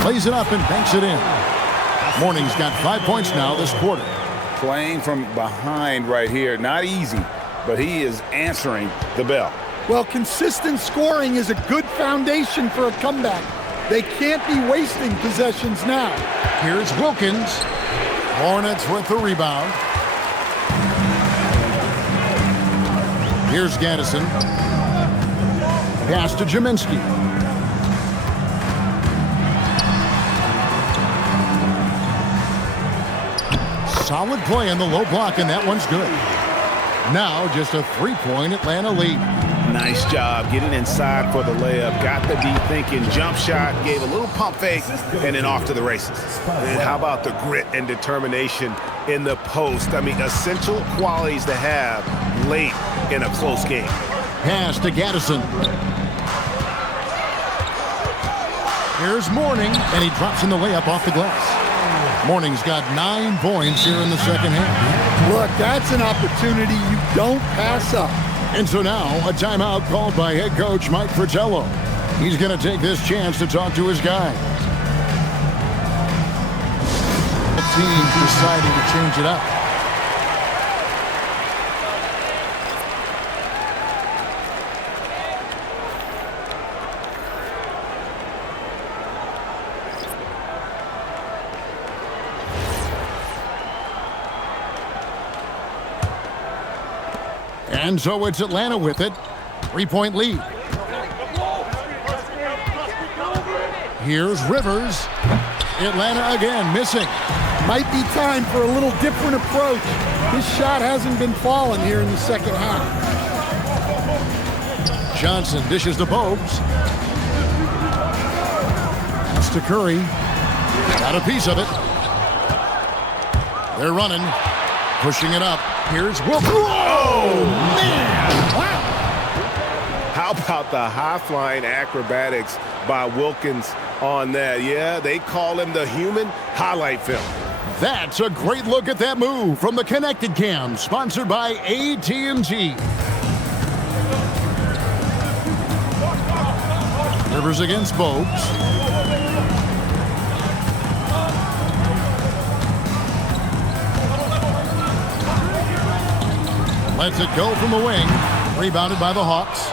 plays it up and banks it in. Mourning's got 5 points now this quarter. Playing from behind right here. Not easy, but he is answering the bell. Well, consistent scoring is a good foundation for a comeback. They can't be wasting possessions now. Here's Wilkins. Hornets with the rebound. Here's Gaddison. Pass to Jaminski. Solid play in the low block, and that one's good. Now just a 3-point Atlanta lead. Nice job getting inside for the layup. Got the D thinking. Jump shot. Gave a little pump fake. And then off to the races. And how about the grit and determination in the post? I mean, essential qualities to have late in a close game. Pass to Gaddison. Here's Mourning, and he drops in the layup off the glass. Mourning's got 9 points here in the second half. Look, that's an opportunity you don't pass up. And so now, a timeout called by head coach Mike Fratello. He's going to take this chance to talk to his guys. The team deciding to change it up. And so it's Atlanta with it. 3-point lead. Here's Rivers. Atlanta again missing. Might be time for a little different approach. His shot hasn't been falling here in the second half. Johnson dishes to Bogues. Pass to Curry. Got a piece of it. They're running. Pushing it up. Here's Wilkins. Oh, man! Wow! How about the high-flying acrobatics by Wilkins on that? Yeah, they call him the human highlight film. That's a great look at that move from the Connected Cam, sponsored by AT&T. Rivers against Bogues. Lets it go from the wing. Rebounded by the Hawks.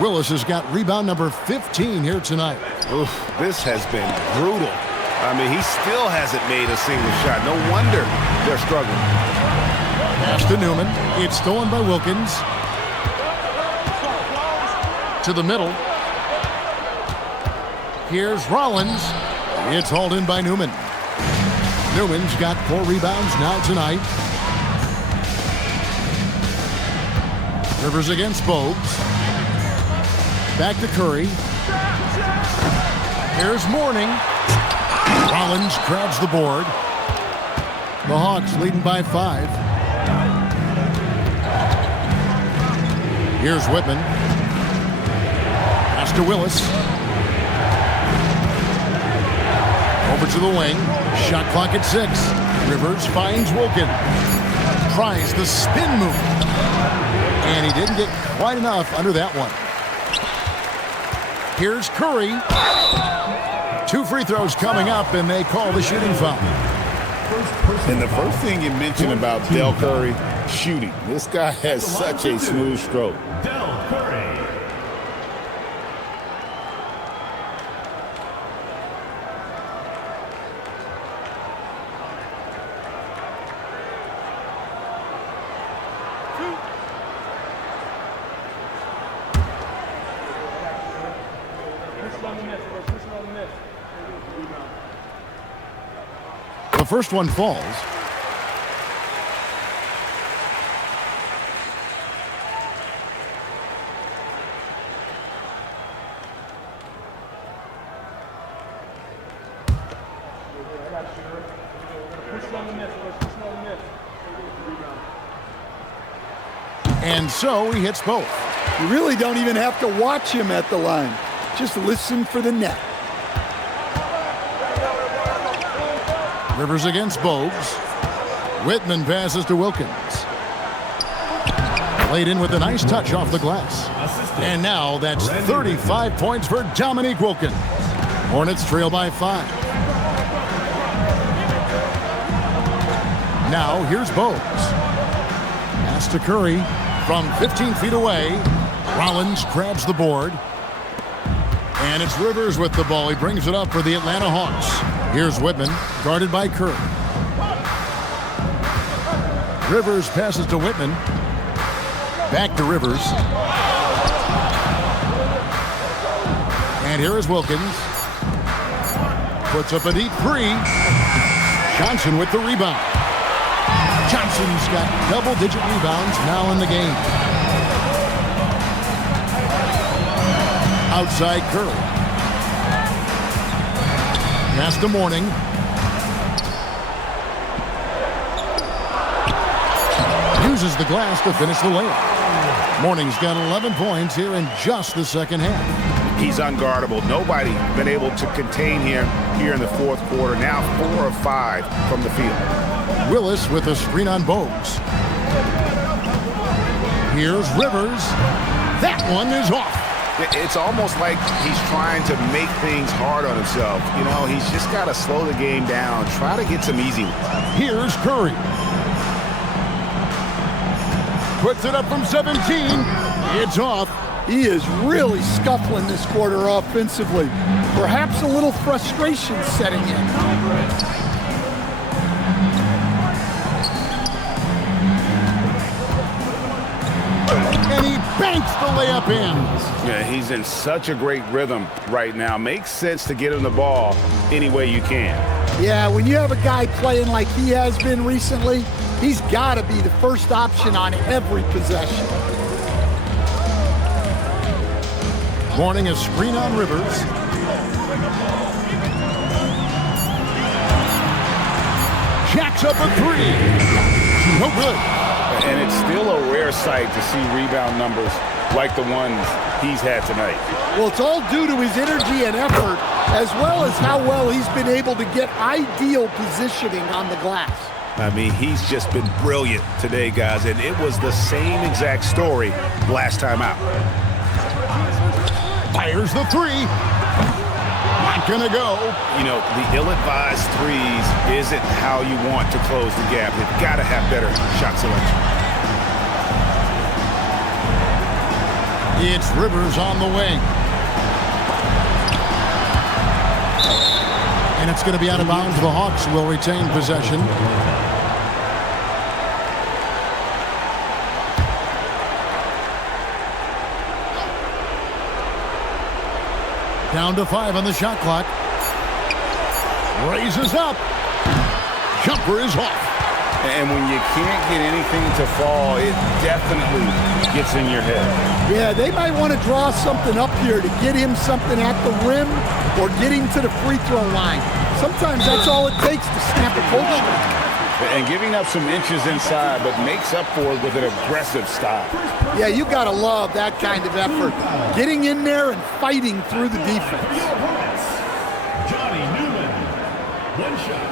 Willis has got rebound number 15 here tonight. Oof, this has been brutal. I mean, he still hasn't made a single shot. No wonder they're struggling. Pass to Newman. It's stolen by Wilkins. To the middle. Here's Rollins. It's hauled in by Newman. Newman's got 4 rebounds now tonight. Rivers against Bogues. Back to Curry. Here's Mourning. Rollins grabs the board. The Hawks leading by 5. Here's Whitman. Pass to Willis. Over to the wing. Shot clock at 6. Rivers finds Wilkins. Tries the spin move. And he didn't get quite enough under that one. Here's Curry. 2 free throws coming up, and they call the shooting foul. And the first thing you mentioned about Del Curry, shooting. This guy has such a smooth stroke. Del Curry. The first one falls. And so he hits both. You really don't even have to watch him at the line. Just listen for the net. Rivers against Bogues. Whitman passes to Wilkins. Played in with a nice touch off the glass. And now that's 35 points for Dominique Wilkins. Hornets trail by 5. Now here's Bogues. Pass to Curry from 15 feet away. Rollins grabs the board. And it's Rivers with the ball. He brings it up for the Atlanta Hawks. Here's Whitman, guarded by Curry. Rivers passes to Whitman. Back to Rivers. And here is Wilkins. Puts up a deep three. Johnson with the rebound. Johnson's got double-digit rebounds now in the game. Outside Curry. Pass to Mourning. Uses the glass to finish the layup. Mourning's got 11 points here in just the second half. He's unguardable. Nobody been able to contain him here in the fourth quarter. Now 4 of 5 from the field. Willis with a screen on Bogues. Here's Rivers. That one is off. It's almost like he's trying to make things hard on himself. You know, he's just got to slow the game down, try to get some easy ones. Here's Curry. Puts it up from 17. It's off. He is really scuffling this quarter offensively. Perhaps a little frustration setting in. And he banks the layup in. Yeah, he's in such a great rhythm right now. Makes sense to get him the ball any way you can. Yeah, when you have a guy playing like he has been recently, he's got to be the first option on every possession. Mourning a screen on Rivers. Jacks up a three. No good. And it's still a rare sight to see rebound numbers like the ones he's had tonight. Well, it's all due to his energy and effort, as well as how well he's been able to get ideal positioning on the glass. I mean, he's just been brilliant today, guys, and it was the same exact story last time out. Fires the three. Not gonna go. You know, the ill-advised threes isn't how you want to close the gap. They've got to have better shot selection. It's Rivers on the wing. And it's going to be out of bounds. The Hawks will retain possession. Down to 5 on the shot clock. Raises up. Jumper is off. And when you can't get anything to fall, it definitely gets in your head. Yeah, they might want to draw something up here to get him something at the rim or get him to the free throw line. Sometimes that's all it takes to snap a cold shot. And giving up some inches inside, but makes up for it with an aggressive style. Yeah, you got to love that kind of effort. Getting in there and fighting through the defense. Johnny Newman, one shot.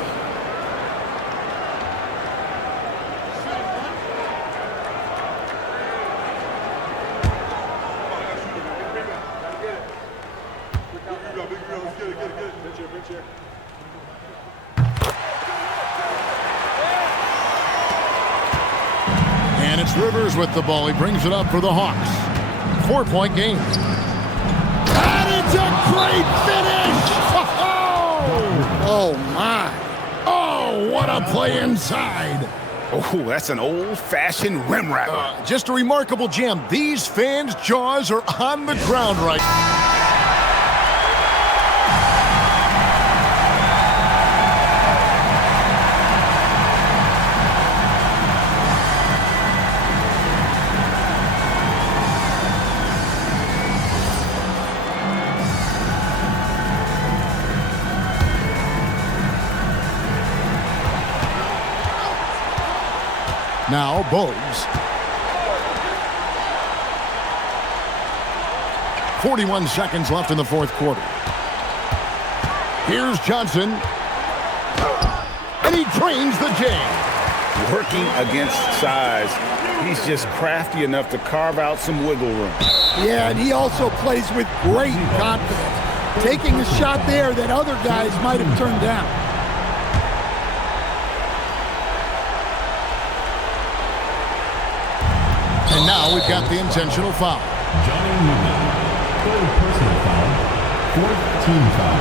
And it's Rivers with the ball. He brings it up for the Hawks. 4-point game. And it's a great finish! Oh, my. Oh, what a play inside. Oh, that's an old-fashioned rim wrapper. Just a remarkable jam. These fans' jaws are on the ground right now. Now, Bogues. 41 seconds left in the fourth quarter. Here's Johnson. And he drains the jam. Working against size, he's just crafty enough to carve out some wiggle room. Yeah, and he also plays with great confidence, taking a shot there that other guys might have turned down. And now we've got the intentional foul. Johnny Newman, third personal foul, fourth team foul.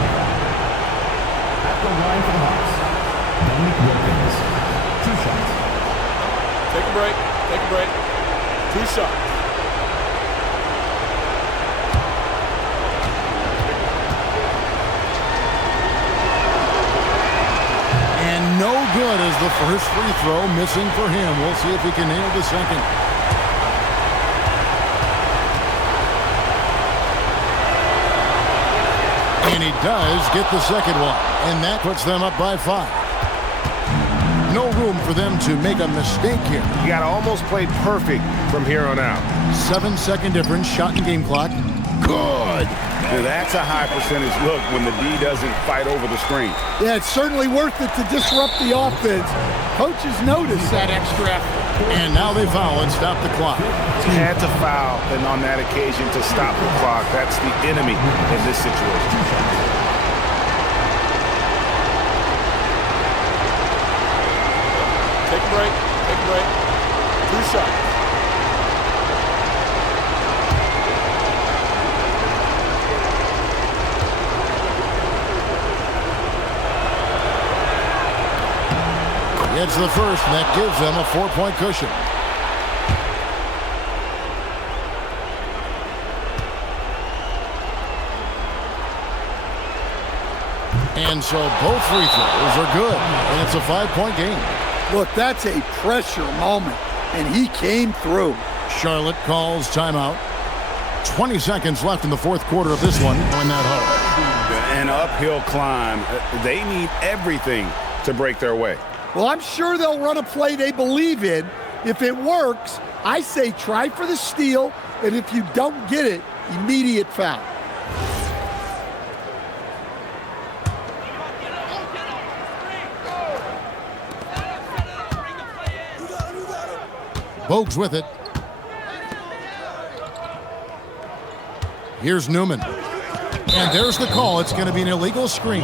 At the line for the Hawks, Dominic Wilkins, 2 shots. Take a break. Take a break. 2 shots. And no good as the first free throw missing for him. We'll see if he can nail the second. And he does get the second one. And that puts them up by 5. No room for them to make a mistake here. You got to almost play perfect from here on out. 7-second difference, shot and game clock. Good. Now that's a high percentage look when the D doesn't fight over the screen. Yeah, it's certainly worth it to disrupt the offense. Coaches notice that extra effort. And now they foul and stop the clock. Had to foul, and on that occasion to stop the clock. That's the enemy in this situation. Take a break. Take a break. 2 shots. It's the first, and that gives them a 4-point cushion. And so both free throws are good, and it's a 5-point game. Look, that's a pressure moment, and he came through. Charlotte calls timeout. 20 seconds left in the fourth quarter of this one. Going that hard. An uphill climb. They need everything to break their way. Well, I'm sure they'll run a play they believe in. If it works, I say try for the steal, and if you don't get it, immediate foul. Bogues with it. Here's Newman. And there's the call. It's going to be an illegal screen.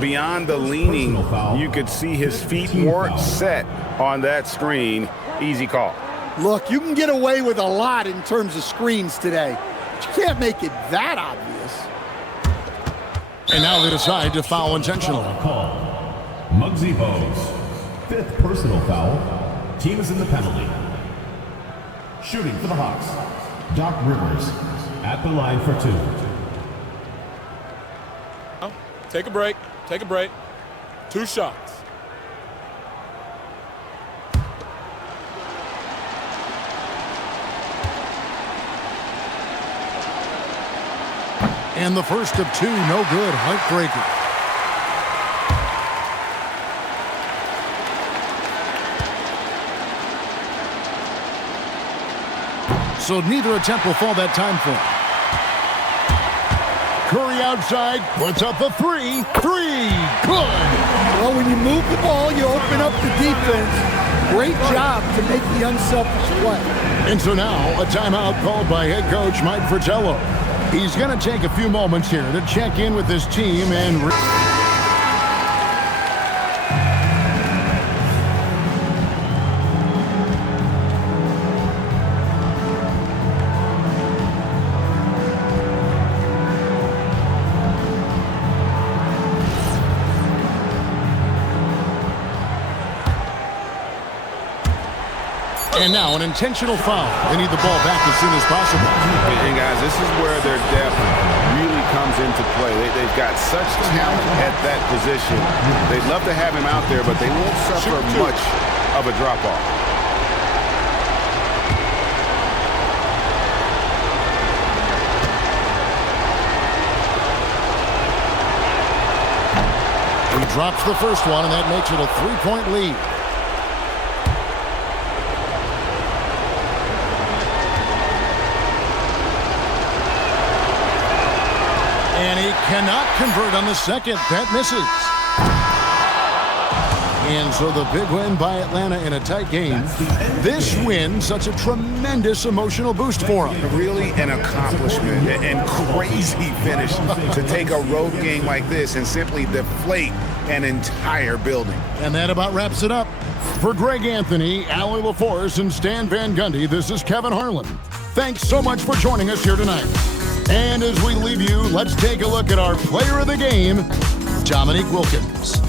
Beyond the leaning, you could see his feet weren't set on that screen. Easy call. Look, you can get away with a lot in terms of screens today, but you can't make it that obvious. And now they decide to foul intentionally. Call. Muggsy Bogues, 5th personal foul. Team is in the penalty. Shooting for the Hawks, Doc Rivers at the line for 2. Take a break. Take a break. 2 shots. And the first of 2, no good. Heartbreaking. So neither attempt will fall that time for him. Curry outside, puts up the 3. 3, good. Well, when you move the ball, you open up the defense. Great job to make the unselfish play. And so now, a timeout called by head coach Mike Fratello. He's going to take a few moments here to check in with his team and... And now an intentional foul. They need the ball back as soon as possible. And guys, this is where their depth really comes into play. They've got such talent at that position. They'd love to have him out there, but they won't suffer much of a drop-off. He drops the first one, and that makes it a 3-point lead. And he cannot convert on the second. That misses. And so the big win by Atlanta in a tight game. This win, such a tremendous emotional boost for him. Really an accomplishment and crazy finish to take a road game like this and simply deflate an entire building. And that about wraps it up. For Greg Anthony, Allie LaForce, and Stan Van Gundy, this is Kevin Harlan. Thanks so much for joining us here tonight. And as we leave you, let's take a look at our player of the game, Dominique Wilkins.